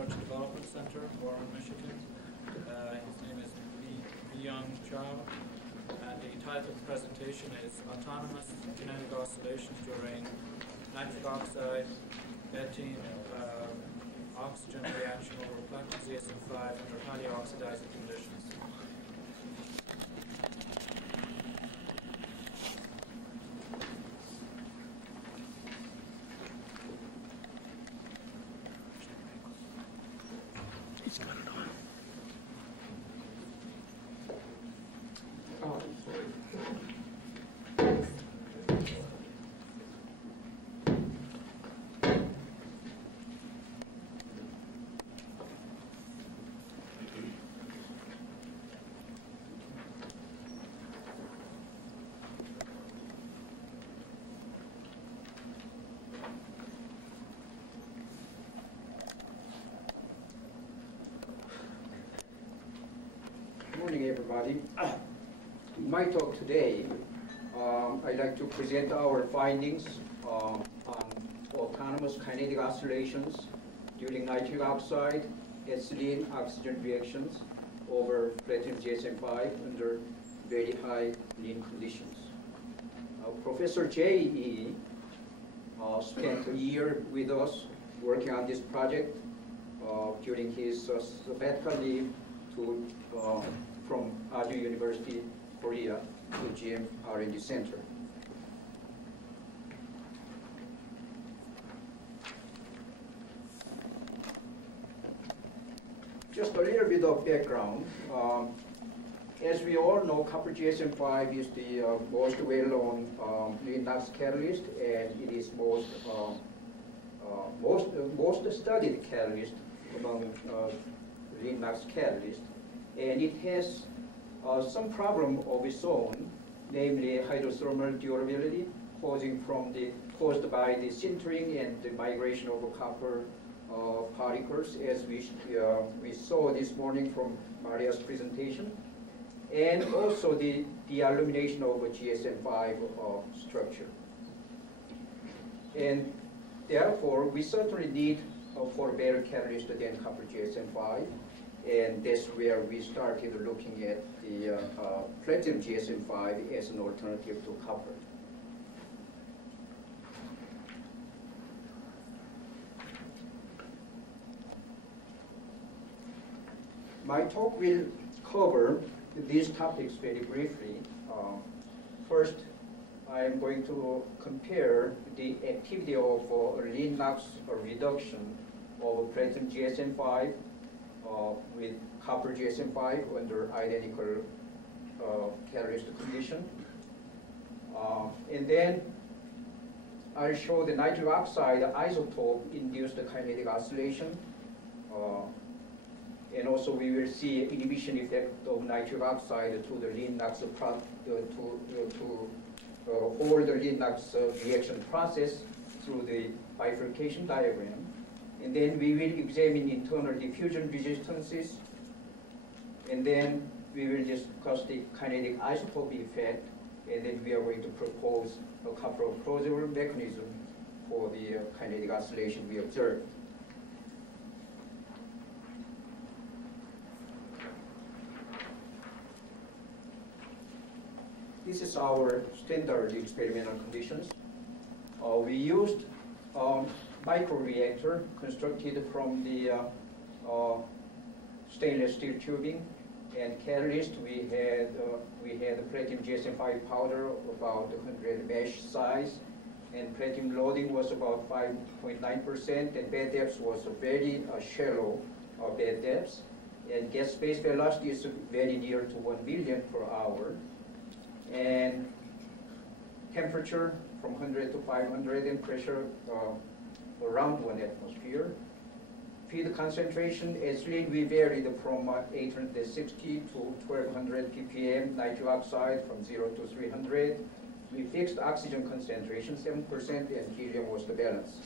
Research and Development Center, Warren, Michigan. His name is Byung Chao, and the title of the presentation is Autonomous Kinetic Oscillations during Nitric Oxide, ethene, Oxygen reaction over platinum ZSM5 under highly oxidizing conditions. Good morning, everybody. In my talk today, I'd like to present our findings on autonomous kinetic oscillations during nitric oxide, ethylene oxygen reactions over platinum GSM5 under very high lean conditions. Professor J.E. spent a year with us working on this project during his sabbatical leave from Aju University, Korea, to GM R&D Center. Just a little bit of background. As we all know, copper GSM5 is the most well-known lean-NOx catalyst, and it is most studied catalyst among lean-NOx catalysts. And it has some problem of its own, namely hydrothermal durability, caused by the sintering and the migration of copper particles, as we saw this morning from Maria's presentation, and also the illumination of a GSM5 structure. And therefore, we certainly need for a better catalyst than copper GSM5. And that's where we started looking at the platinum GSM5 as an alternative to copper. My talk will cover these topics very briefly. First, I am going to compare the activity of lean-NOx reduction of platinum GSM5 with copper GSM5 under identical catalyst condition. And then I'll show the nitric oxide isotope induced kinetic oscillation. And also we will see inhibition effect of nitric oxide to the lean-NOx to hold the lean-NOx reaction process through the bifurcation diagram. And then we will examine internal diffusion resistances. And then we will discuss the kinetic isotope effect. And then we are going to propose a couple of plausible mechanisms for the kinetic oscillation we observed. This is our standard experimental conditions. We used microreactor constructed from the stainless steel tubing, and catalyst we had platinum GSM5 powder about 100 mesh size, and platinum loading was about 5.9%, and bed depth was a very shallow bed depth, and gas phase velocity is very near to 1 million per hour, and temperature from 100 to 500, and pressure around 1 atmosphere. Feed concentration, ethylene, we varied from 860 to 1200 ppm, nitric oxide from 0 to 300. We fixed oxygen concentration 7%, and helium was the balance.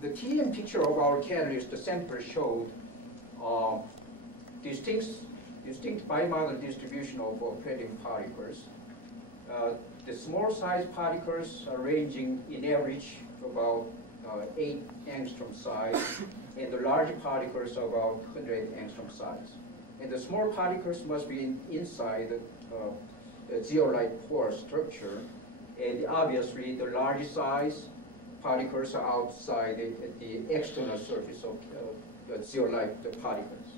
The TM picture of our catalyst sample showed distinct bimodal distribution of platinum particles. The small size particles are ranging in average about 8 angstrom size, and the large particles are about 100 angstrom size. And the small particles must be inside the zeolite pore structure, and obviously the large size particles are outside the external surface of the zeolite particles.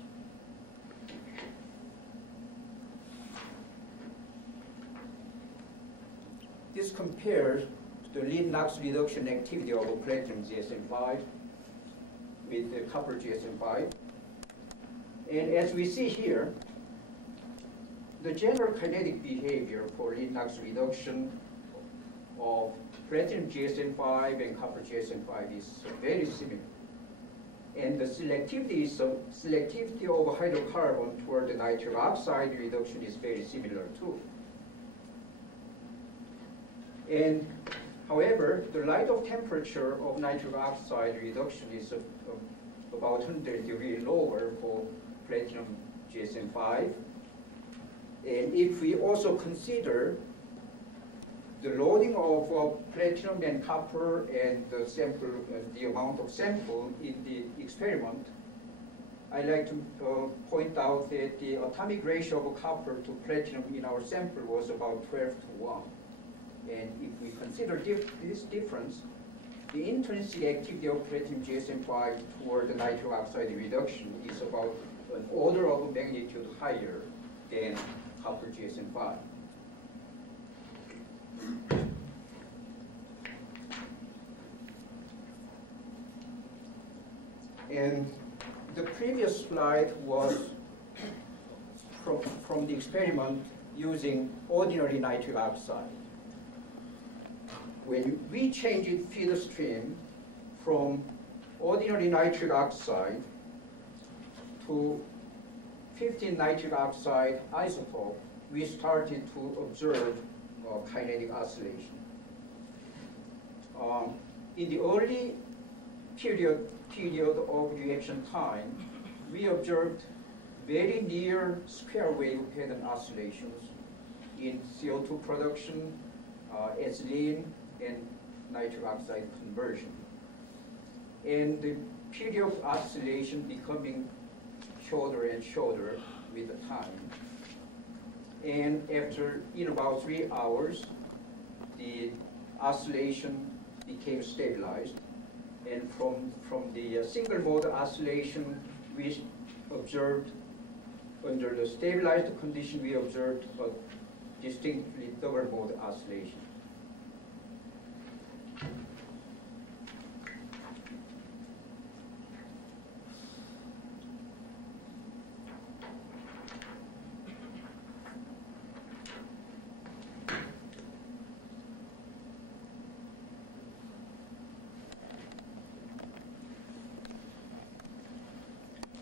This compares the lead NOx reduction activity of platinum GSM5 with the copper GSM5. And as we see here, the general kinetic behavior for lead NOx reduction of platinum GSM5 and copper GSM5 is very similar. And the selectivity of hydrocarbon toward the nitric oxide reduction is very similar too. And however, the light of temperature of nitric oxide reduction is about 100 degrees lower for platinum GSM5. And if we also consider the loading of platinum and copper and the sample, the amount of sample in the experiment, I'd like to point out that the atomic ratio of copper to platinum in our sample was about 12:1. And if we consider this difference, the intrinsic activity of platinum GSM5 toward the nitric oxide reduction is about an order of magnitude higher than copper GSM5. And the previous slide was from the experiment using ordinary nitric oxide. When we changed feed stream from ordinary nitric oxide to 15 nitric oxide isotope, we started to observe kinetic oscillation. In the early period of reaction time, we observed very near square wave pattern oscillations in CO2 production, ethylene, and nitric oxide conversion. And the period of oscillation becoming shorter and shorter with the time. And in about 3 hours, the oscillation became stabilized. And from the single mode oscillation, we observed, under the stabilized condition, we observed a distinctly double mode oscillation.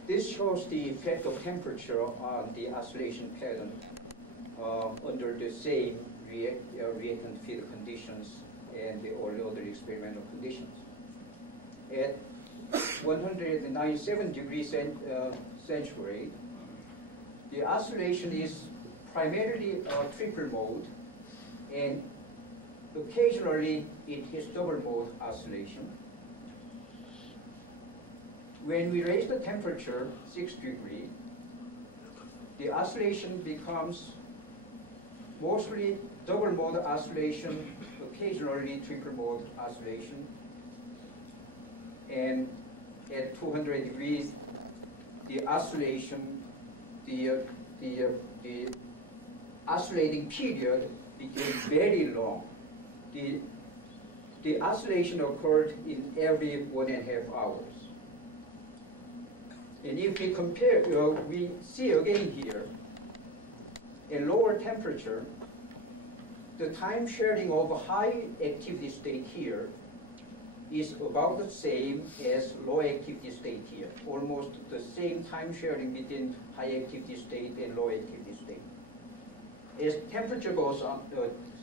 This shows the effect of temperature on the oscillation pattern under the same reactant feed conditions and all other experimental conditions. At 197 degrees centigrade, the oscillation is primarily triple mode, and occasionally it has double mode oscillation. When we raise the temperature 6 degrees, the oscillation becomes mostly double mode oscillation, occasionally triple mode oscillation. And at 200 degrees, the oscillation, the oscillating period became very long. The oscillation occurred in every 1.5 hours. And if we compare, we see again here, at lower temperature, the time sharing of a high activity state here is about the same as low activity state here, almost the same time sharing between high activity state and low activity state. As temperature goes up,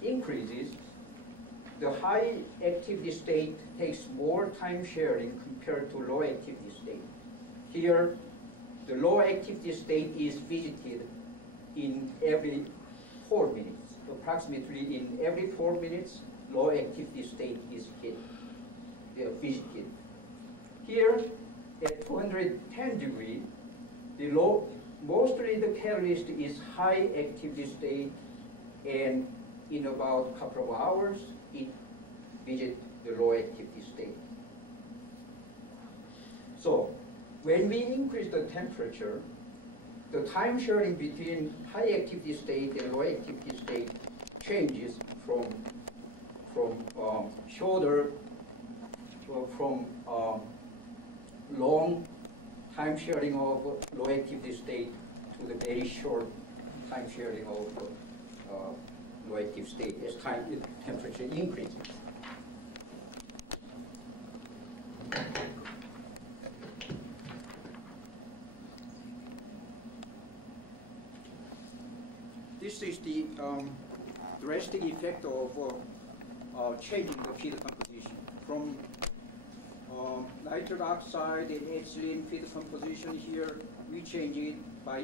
increases, the high activity state takes more time sharing compared to low activity state. Here, the low activity state is visited in every 4 minutes, approximately in every 4 minutes, low activity state is hit, visit hit. Here, at 210 degrees, mostly the catalyst is high activity state, and in about a couple of hours, it visits the low activity state. So, when we increase the temperature, the time sharing between high activity state and low activity state changes from shorter, from long time sharing of low activity state to the very short time sharing of low active state as temperature increases. This is the drastic effect of changing the feed composition from nitric oxide and ethylene feed composition. Here we change it by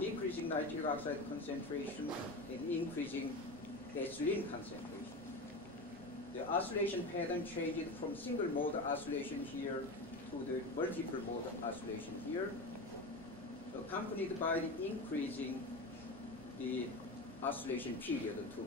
decreasing nitric oxide concentration and increasing ethylene concentration. The oscillation pattern changes from single mode oscillation here to the multiple mode oscillation here, accompanied by the increasing the oscillation period too.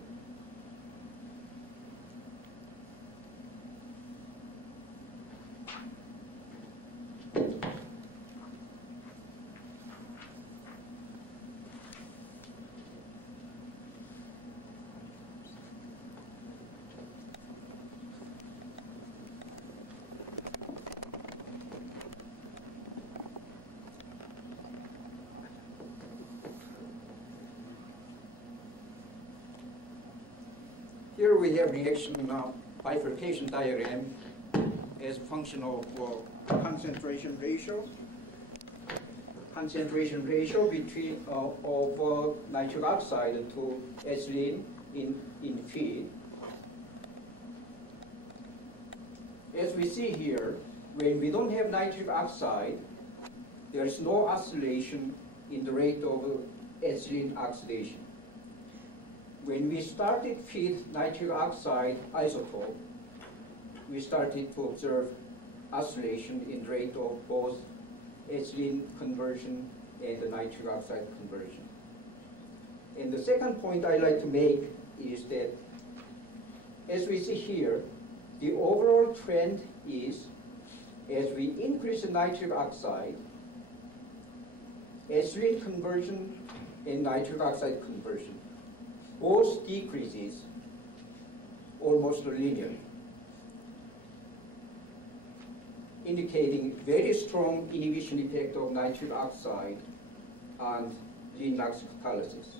Here we have reaction bifurcation diagram as function of concentration ratio. Concentration ratio between of nitric oxide to ethylene in feed. As we see here, when we don't have nitric oxide, there is no oscillation in the rate of ethylene oxidation. When we started feed nitric oxide isotope, we started to observe oscillation in rate of both ethylene conversion and the nitric oxide conversion. And the second point I'd like to make is that, as we see here, the overall trend is, as we increase the nitric oxide, ethylene conversion and nitric oxide conversion both decreases almost linearly, indicating very strong inhibition effect of nitric oxide on Lin-Rox catalysis.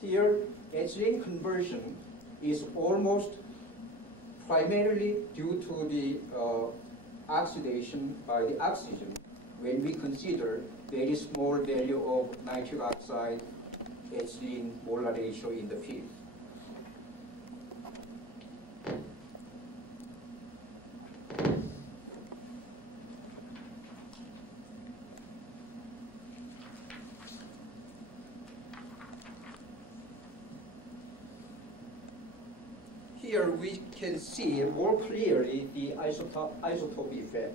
Here, ethylene conversion is almost primarily due to the oxidation by the oxygen when we consider very small value of nitric oxide ethylene molar ratio in the field. Here we can see more clearly the isotope effect.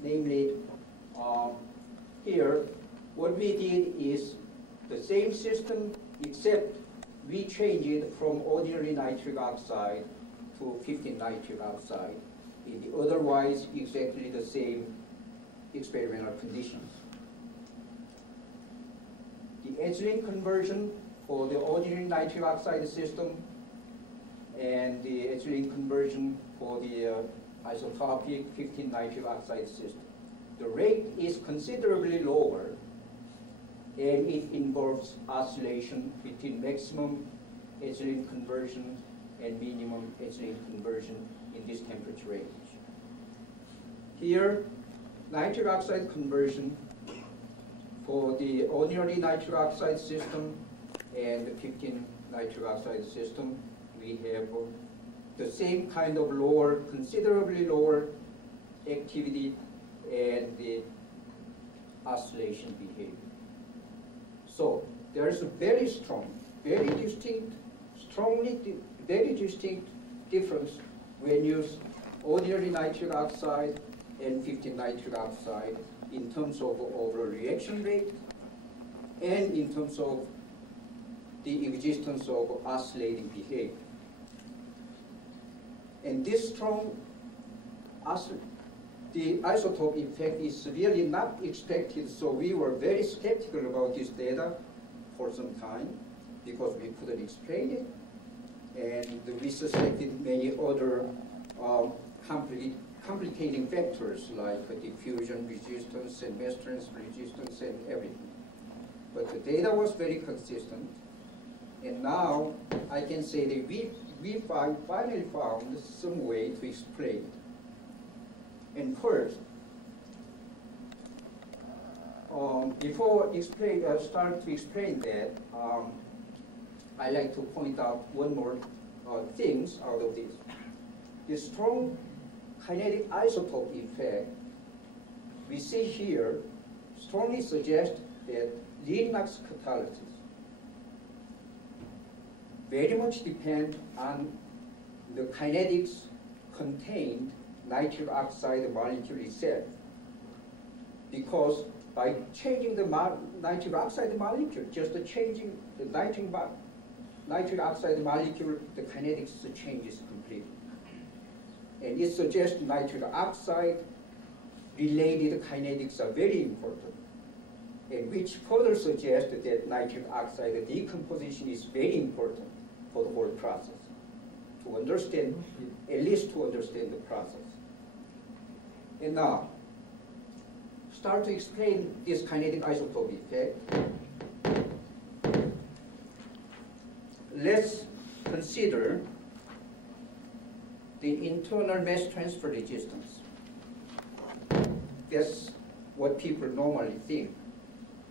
Namely, here what we did is the same system, except we changed it from ordinary nitric oxide to 15 nitric oxide in the otherwise exactly the same experimental conditions. The ethylene conversion for the ordinary nitric oxide system and the ethylene conversion for the isotopic 15 nitric oxide system. The rate is considerably lower, and it involves oscillation between maximum ethylene conversion and minimum ethylene conversion in this temperature range. Here, nitric oxide conversion for the ordinary nitric oxide system and the 15 nitric oxide system, we have the same kind of lower, considerably lower activity and the oscillation behavior. So there's a very strong, very distinct difference when you use ordinary nitric oxide and 15 nitric oxide in terms of overall reaction rate and in terms of the existence of oscillating behavior. And this strong the isotope effect is really not expected, so we were very skeptical about this data for some time because we couldn't explain it. And we suspected many other complicating factors like diffusion resistance and mass transfer resistance and everything. But the data was very consistent. And now I can say that we finally found some way to explain it. And first, before start to explain that, I like to point out one more things out of this. The strong kinetic isotope effect we see here strongly suggests that NO C catalysis very much depend on the kinetics contained nitric oxide molecule itself. Because by changing the nitric oxide molecule, just changing the nitric oxide molecule, the kinetics changes completely. And it suggests nitric oxide related kinetics are very important, and which further suggests that nitric oxide decomposition is very important for the whole process, to understand, at least to understand the process. And now, start to explain this kinetic isotope effect. Let's consider the internal mass transfer resistance. That's what people normally think.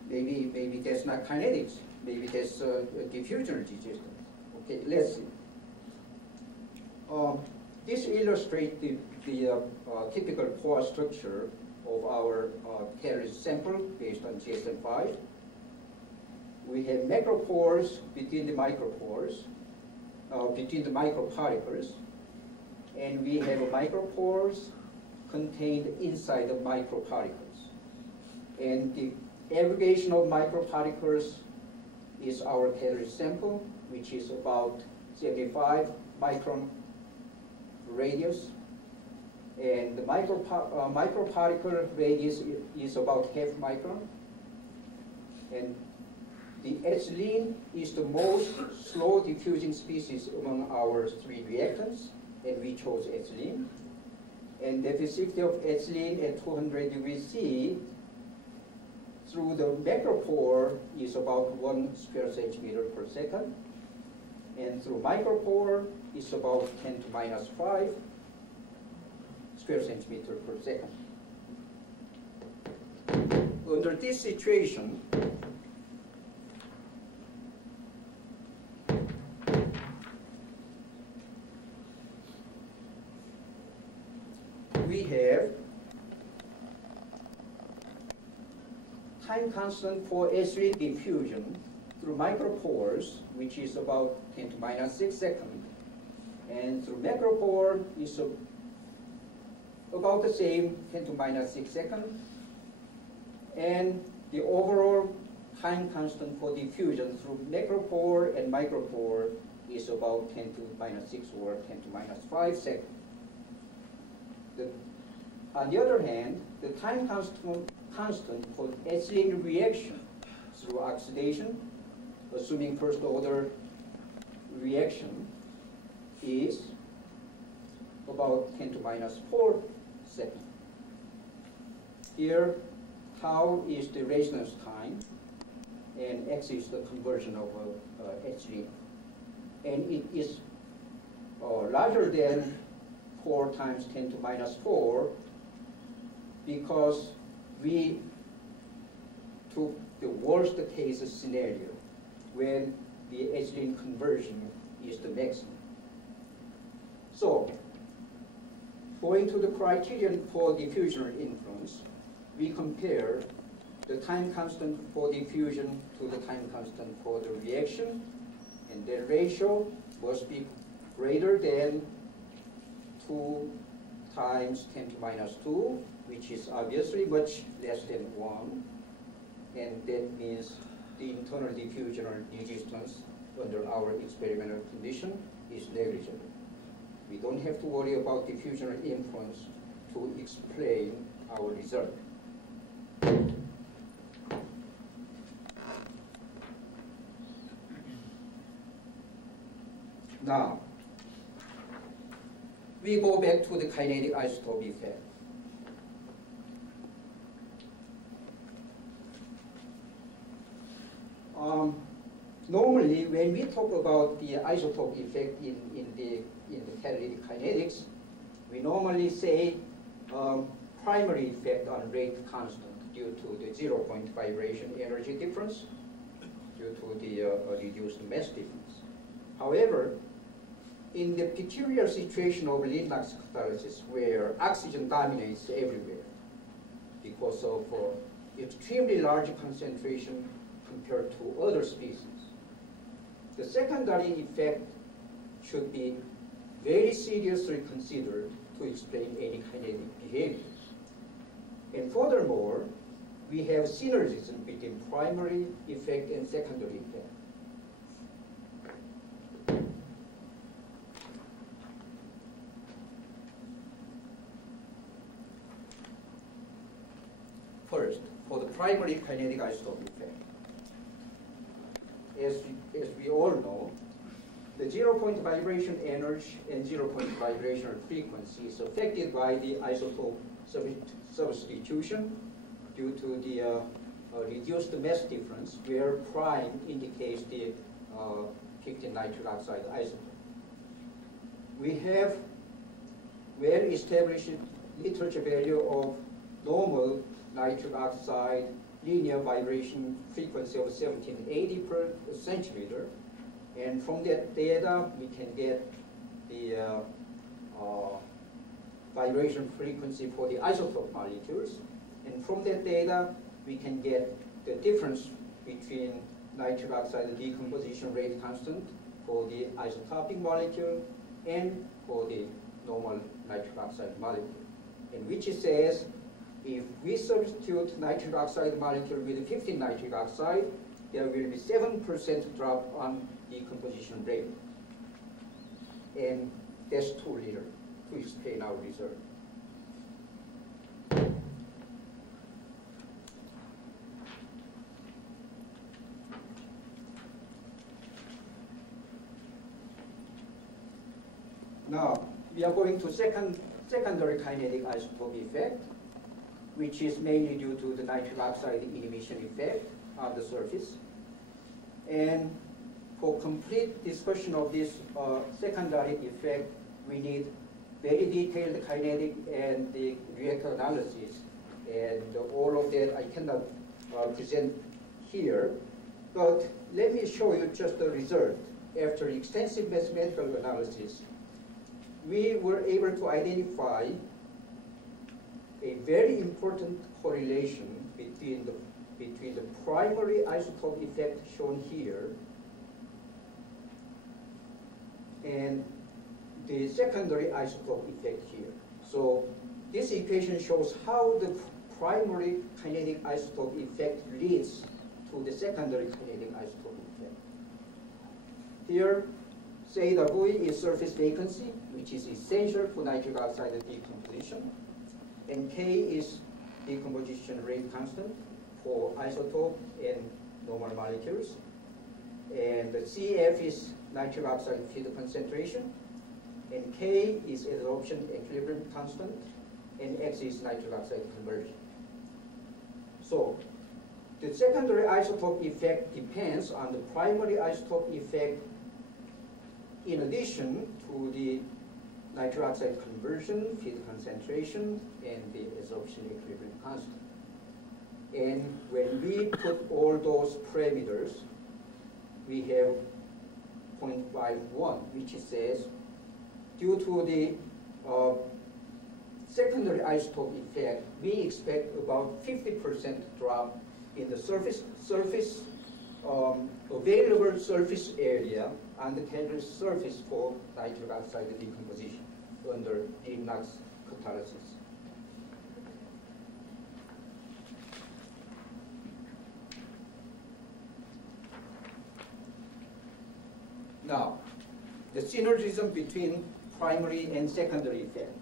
Maybe that's not kinetics. Maybe that's diffusion resistance. Okay, let's see. This illustrates the typical pore structure of our catalyst sample based on GSM5. We have macropores between the micropores, between the microparticles, and we have micropores contained inside the microparticles. And the aggregation of microparticles is our catalyst sample, which is about 75 micron radius. And the microparticle radius is about half micron. And the ethylene is the most slow diffusing species among our three reactants, and we chose ethylene. And the viscosity of ethylene at 200 degrees C through the macropore is about 1 square centimeter per second. And through micropore is about 10 to minus 5 square centimeter per second. Under this situation, we have time constant for ethylene diffusion through micropores, which is about 10 to minus 6 seconds, and through macropore is about the same, 10 to minus 6 seconds, and the overall time constant for diffusion through macropore and micropore is about 10 to minus 6 or 10 to minus 5 seconds. On the other hand, the time constant for ethylene reaction through oxidation, assuming first order reaction, is about 10 to minus 4 seconds. Here, tau is the resonance time, and x is the conversion of ethylene. And it is larger than 4 times 10 to minus 4 because we took the worst case scenario when the ethylene conversion is the maximum. So, going to the criterion for diffusional influence, we compare the time constant for diffusion to the time constant for the reaction, and the ratio must be greater than 2 times 10 to minus 2, which is obviously much less than 1, and that means the internal diffusional resistance under our experimental condition is negligible. We don't have to worry about diffusional influence to explain our result. Now, we go back to the kinetic isotope effect. Normally, when we talk about the isotope effect in the catalytic kinetics, we normally say primary effect on rate constant due to the 0-point vibration energy difference, due to the reduced mass difference. However, in the peculiar situation of Lindlar's catalysis, where oxygen dominates everywhere because of extremely large concentration compared to other species, the secondary effect should be very seriously considered to explain any kinetic behaviors. And furthermore, we have synergism between primary effect and secondary effect. First, for the primary kinetic isotope effect. As we all know, the 0-point vibration energy and 0-point vibrational frequency is affected by the isotope substitution due to the reduced mass difference, where prime indicates the 15 nitric oxide isotope. We have well-established literature value of normal nitric oxide linear vibration frequency of 1780 per centimeter, and from that data we can get the vibration frequency for the isotope molecules, and from that data we can get the difference between nitric oxide decomposition rate constant for the isotopic molecule and for the normal nitric oxide molecule, in which it says if we substitute nitric oxide molecule with 15 nitric oxide, there will be 7% drop on decomposition rate. And that's too little to explain our result. Now, we are going to secondary kinetic isotope effect, which is mainly due to the nitric oxide emission effect on the surface. And for complete discussion of this secondary effect, we need very detailed kinetic and the reactor analysis. And all of that I cannot present here. But let me show you just the result. After extensive mathematical analysis, we were able to identify a very important correlation between the primary isotope effect shown here and the secondary isotope effect here. So this equation shows how the primary kinetic isotope effect leads to the secondary kinetic isotope effect. Here, say the V is surface vacancy, which is essential for nitric oxide decomposition, and K is decomposition rate constant for isotope and normal molecules, and the CF is nitric oxide field concentration, and K is adsorption equilibrium constant, and X is nitric oxide conversion. So the secondary isotope effect depends on the primary isotope effect in addition to the nitric oxide conversion, field concentration, and the adsorption equilibrium constant. And when we put all those parameters, we have 0.51, which says due to the secondary isotope effect, we expect about 50% drop in the available surface area and the catalyst surface for nitric oxide decomposition under NO C catalysis. Now, the synergism between primary and secondary effect.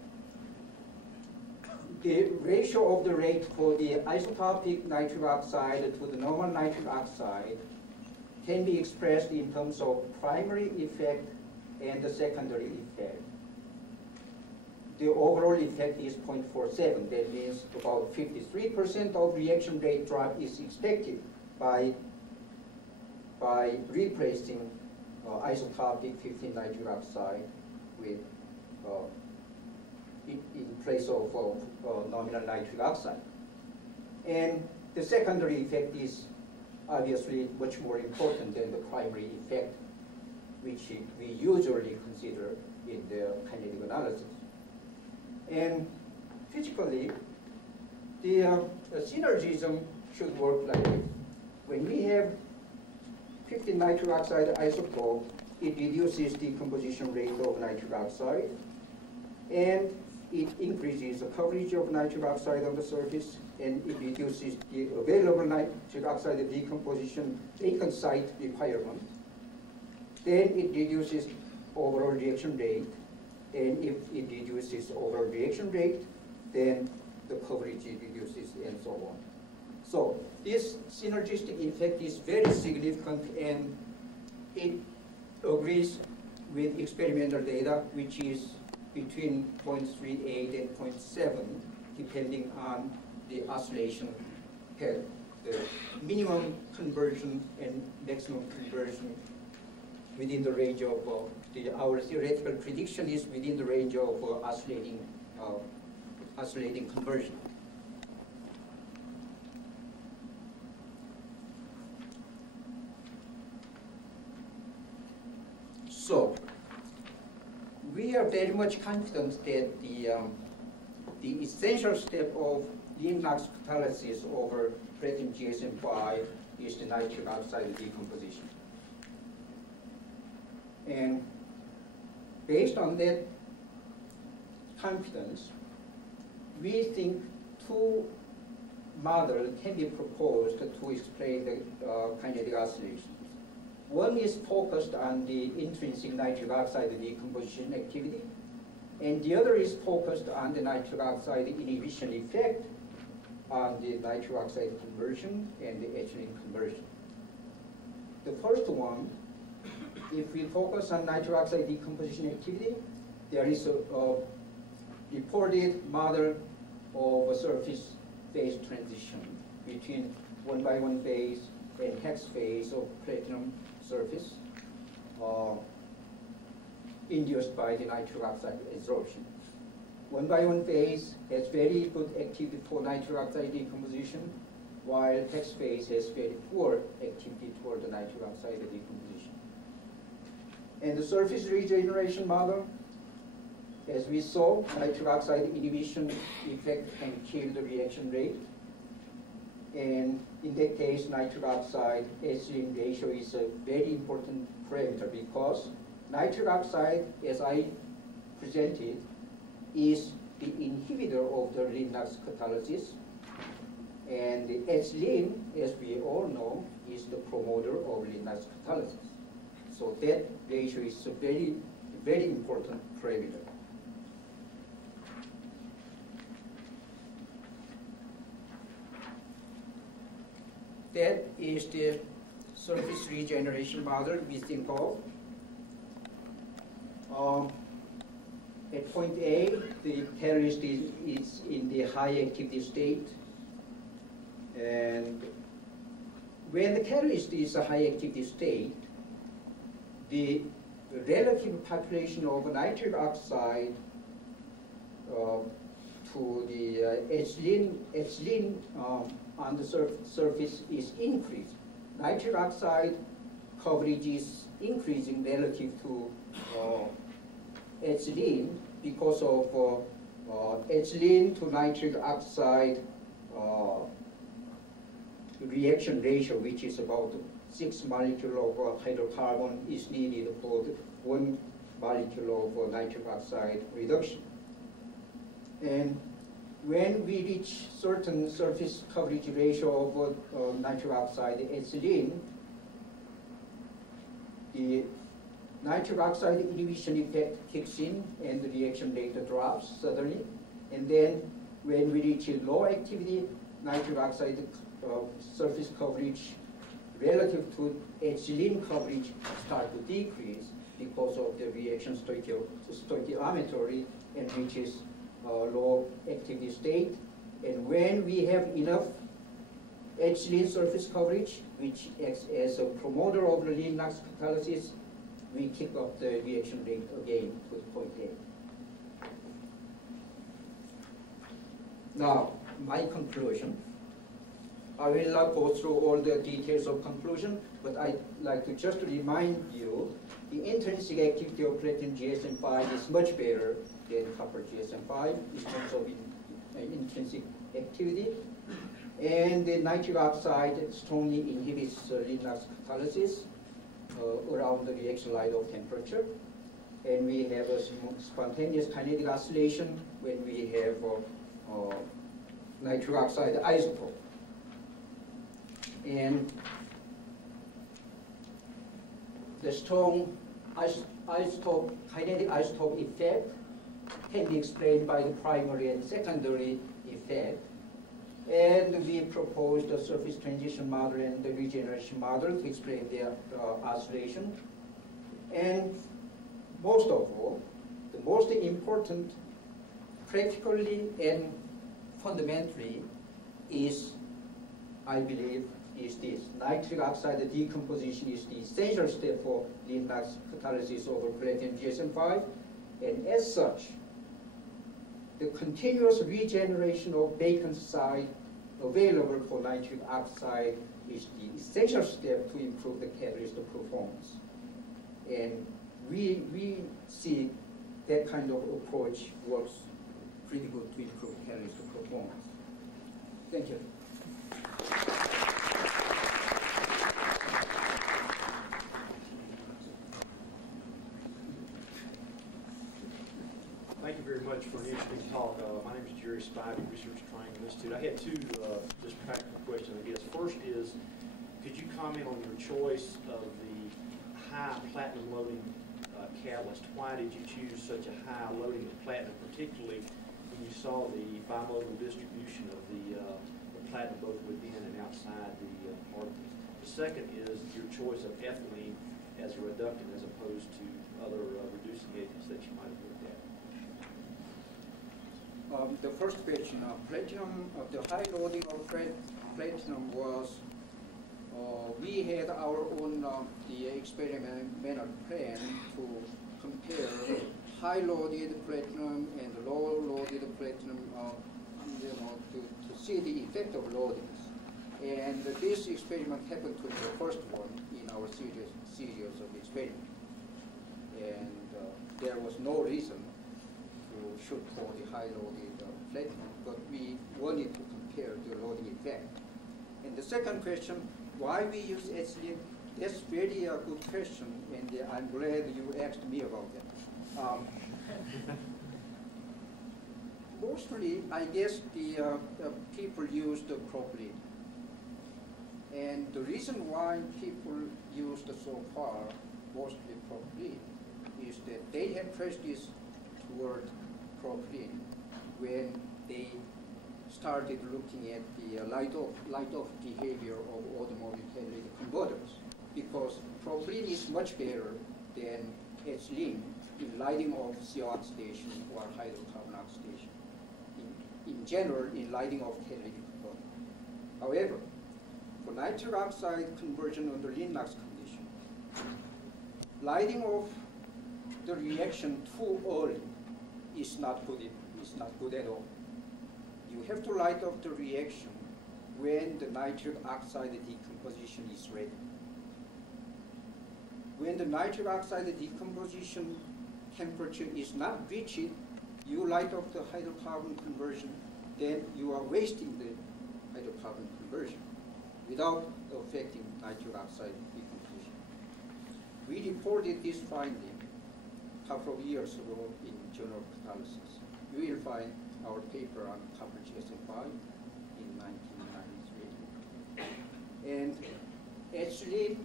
The ratio of the rate for the isotopic nitric oxide to the normal nitric oxide can be expressed in terms of primary effect and the secondary effect. The overall effect is 0.47. That means about 53% of reaction rate drop is expected by replacing isotopic 15 nitric oxide with in place of nominal nitric oxide. And the secondary effect is obviously much more important than the primary effect, which we usually consider in the kinetic analysis. And physically, the synergism should work like this. When we have 15 nitric oxide isotope, it reduces the decomposition rate of nitric oxide, and it increases the coverage of nitric oxide on the surface, and it reduces the available nitric oxide decomposition vacant site requirement. Then it reduces overall reaction rate, and if it reduces overall reaction rate, then the coverage reduces, and so on. So this synergistic effect is very significant, and it agrees with experimental data, which is between 0.38 and 0.7, depending on the oscillation pattern. The minimum conversion and maximum conversion within the range of our theoretical prediction is within the range of oscillating conversion. So we are very much confident that the essential step of NO C catalysis over platinum GSM5 is the nitric oxide decomposition. And based on that confidence, we think two models can be proposed to explain the kinetic oscillations. One is focused on the intrinsic nitric oxide decomposition activity, and the other is focused on the nitric oxide inhibition effect on the nitric oxide conversion and the ethylene conversion. The first one, if we focus on nitric oxide decomposition activity, there is a reported model of a surface phase transition between 1:1 phase and hex phase of platinum surface induced by the nitric oxide adsorption. 1:1 phase has very good activity for nitric oxide decomposition, while hex phase has very poor activity toward the nitric oxide decomposition. And the surface regeneration model, as we saw, nitric oxide inhibition effect can kill the reaction rate. And in that case, nitric oxide ethylene ratio is a very important parameter, because nitric oxide, as I presented, is the inhibitor of the NO C catalysis, and the ethylene, as we all know, is the promoter of NO C catalysis. So that ratio is a very, very important parameter. That is the surface regeneration model we think of. At point A, the catalyst is in the high activity state. And when the catalyst is a high activity state, the relative population of nitric oxide to the ethylene on the surface is increased. Nitric oxide coverage is increasing relative to ethylene because of ethylene to nitric oxide reaction ratio, which is about 6 molecules of hydrocarbon, is needed for 1 molecule of nitric oxide reduction. And when we reach certain surface coverage ratio of nitric oxide ethylene, the nitric oxide inhibition effect kicks in and the reaction rate drops suddenly. And then when we reach low activity nitric oxide surface coverage relative to ethylene coverage start to decrease because of the reaction stoichiometry and reaches low activity state. And when we have enough ethylene surface coverage, which acts as a promoter of the Lin-Knox catalysis, we kick up the reaction rate again to the point A. Now, my conclusion. I will not go through all the details of conclusion, but I'd like to just remind you the intrinsic activity of platinum GSM5 is much better than copper GSM5 in terms of intrinsic activity. And the nitric oxide strongly inhibits Lin-Knox catalysis around the reaction light-off temperature. And we have a spontaneous kinetic oscillation when we have nitric oxide isotope. And the strong kinetic isotope effect can be explained by the primary and secondary effect. And we proposed a surface transition model and the regeneration model to explain the oscillation. And most of all, the most important practically and fundamentally is, I believe, is this. Nitric oxide decomposition is the essential step for Lin-Knox catalysis over platinum GSM5. And as such, the continuous regeneration of vacant site available for nitric oxide is the essential step to improve the catalyst performance. And we see that kind of approach works pretty good to improve catalyst performance. Thank you. Thank you very much for an interesting talk. My name is Jerry Spivey, Research Triangle Institute. I had two just practical questions, I guess. First is, could you comment on your choice of the high platinum loading catalyst? Why did you choose such a high loading of platinum, particularly when you saw the bimodal distribution of the platinum both within and outside the particles? The second is your choice of ethylene as a reductant as opposed to other reducing agents that you might have looked at. The first question, platinum, the high loading of platinum was, we had our own the experimental plan to compare high loaded platinum and low loaded platinum, to see the effect of loadings. And this experiment happened to be the first one in our series of experiments. And there was no reason to shoot for the high loaded platinum, but we wanted to compare the loading effect. And the second question, why we use ethylene? That's really a good question, and I'm glad you asked me about that. Mostly, I guess the people used the propylene. And the reason why people used so far mostly propylene is that they have prejudice toward propylene when they started looking at the light-off behavior of automobile catalytic converters, because propylene is much better than ethylene in lighting off CO oxidation or hydrocarbon oxidation. In general, in lighting off catalytic converter. However, for nitric oxide conversion under Lin-Knox condition, lighting off the reaction too early is not good at all. You have to light off the reaction when the nitric oxide decomposition is ready. When the nitric oxide decomposition temperature is not reached, you light off the hydrocarbon conversion, then you are wasting the hydrocarbon conversion. without affecting nitric oxide decomposition. We reported this finding a couple of years ago in Journal of Catalysis. You will find our paper on copper GSM5 in 1993. And actually,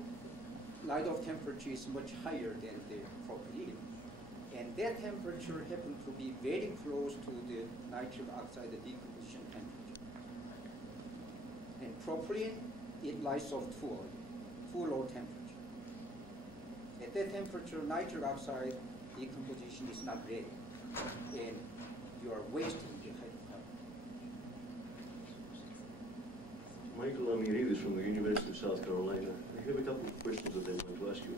light-off temperature is much higher than the propylene. And that temperature happened to be very close to the nitric oxide decomposition temperature. And propylene, it lights off too low temperature. At that temperature, nitric oxide decomposition is not ready, and you are wasting the hydrocarbon. Michael Amiridis from the University of South Carolina. I have a couple of questions that I want to ask you.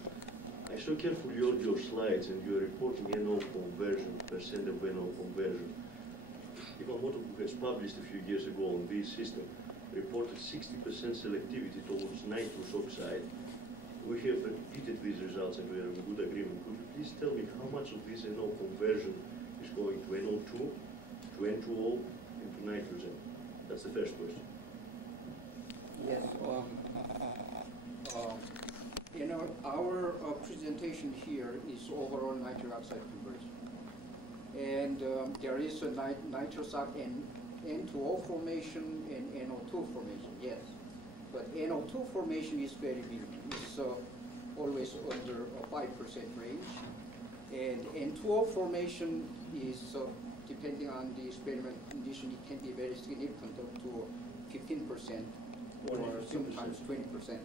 I saw carefully all your slides, and you are reporting NO conversion, percent of NO conversion. Ivamoto, who has published a few years ago on this system, reported 60% selectivity towards nitrous oxide. We have repeated these results and we are in good agreement. Could you please tell me how much of this NO conversion is going to NO2, to N2O, and to nitrogen? That's the first question. Yes. You know, our presentation here is overall nitric oxide conversion. And there is a nitrous oxide N2O formation and NO2 formation, yes. But NO2 formation is very minimal. It's always under a 5% range. And N2O formation is, depending on the experiment condition, it can be very significant, up to 15% or sometimes 20%.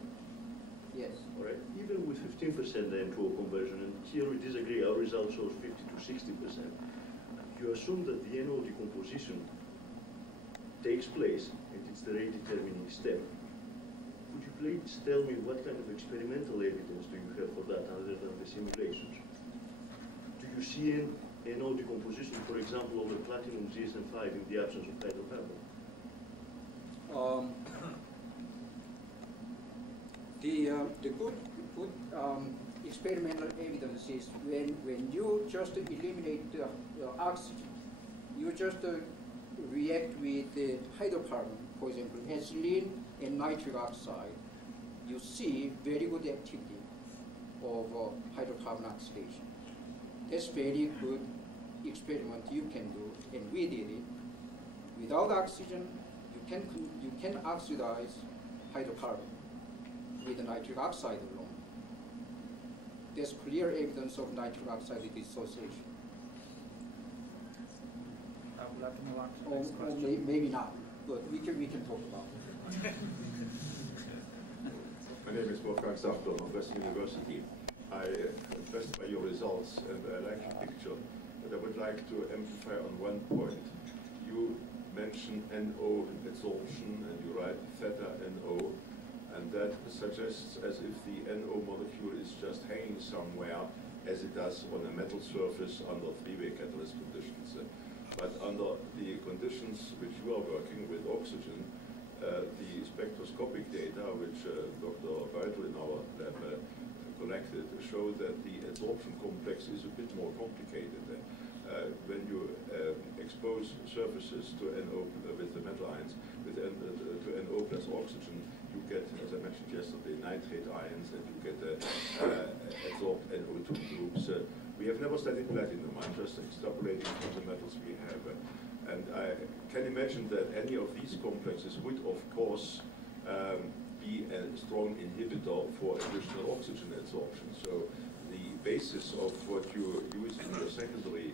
Yes. All right. Even with 15% N2O conversion, and here we disagree, our result shows 50 to 60%. You assume that the NO decomposition takes place, and it's the rate determining step. Could you please tell me what kind of experimental evidence do you have for that other than the simulations? Do you see NO decomposition, for example, over platinum GSM5 in the absence of hydrocarbon? The good experimental evidence is when you just eliminate the oxygen, you just react with the hydrocarbon, for example, ethylene and nitric oxide, you see very good activity of hydrocarbon oxidation. That's very good experiment you can do, and we did it. Without oxygen, you can oxidize hydrocarbon with the nitric oxide alone. There's clear evidence of nitric oxide dissociation. I would like to move on to the next question. Maybe not, but we can talk about it. My name is Wolfgang Safdorn of Western University. I impressed by your results and I like your picture, but I would like to amplify on one point. You mentioned NO adsorption and you write theta NO, and that suggests as if the NO molecule is just hanging somewhere as it does on a metal surface under three-way catalyst conditions. But under the conditions which you are working with oxygen, the spectroscopic data which Dr. Beitel in our lab collected show that the adsorption complex is a bit more complicated. When you expose surfaces to NO with the metal ions, to NO plus oxygen, you get, as I mentioned yesterday, nitrate ions, and you get adsorbed NO2 groups. We have never studied platinum. I'm just extrapolating from the metals we have. And I can imagine that any of these complexes would, of course, be a strong inhibitor for additional oxygen adsorption. So the basis of what you use in your secondary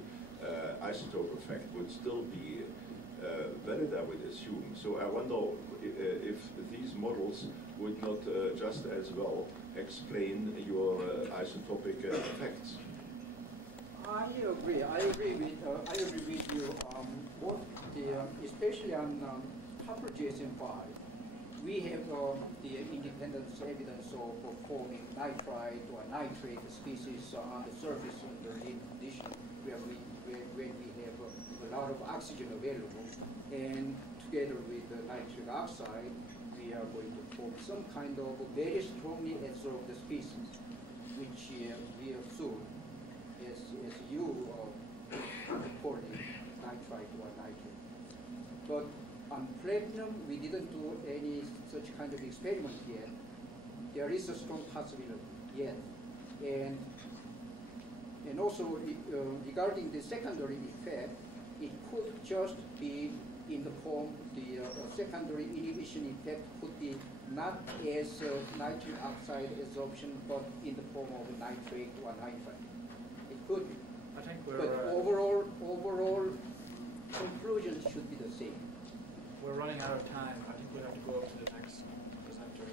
isotope effect would still be valid, I would assume. So I wonder if these models would not just as well explain your isotopic effects. I agree with you. Especially on copper GSM5, we have the independent evidence of forming nitrite or nitrate species on the surface under lean condition where we have a lot of oxygen available, and together with the nitric oxide, we are going to form some kind of very strongly adsorbed species, which we assume as you reported nitrite or nitrate. But On platinum, we didn't do any such kind of experiment yet. There is a strong possibility yet. And also regarding the secondary effect, it could just be in the form, the secondary inhibition effect could be not as nitric oxide absorption, but in the form of nitrate or nitrite. It could be. I think we're, But overall conclusion should be the same. we're running out of time. I think we'll have to go up to the next presenter.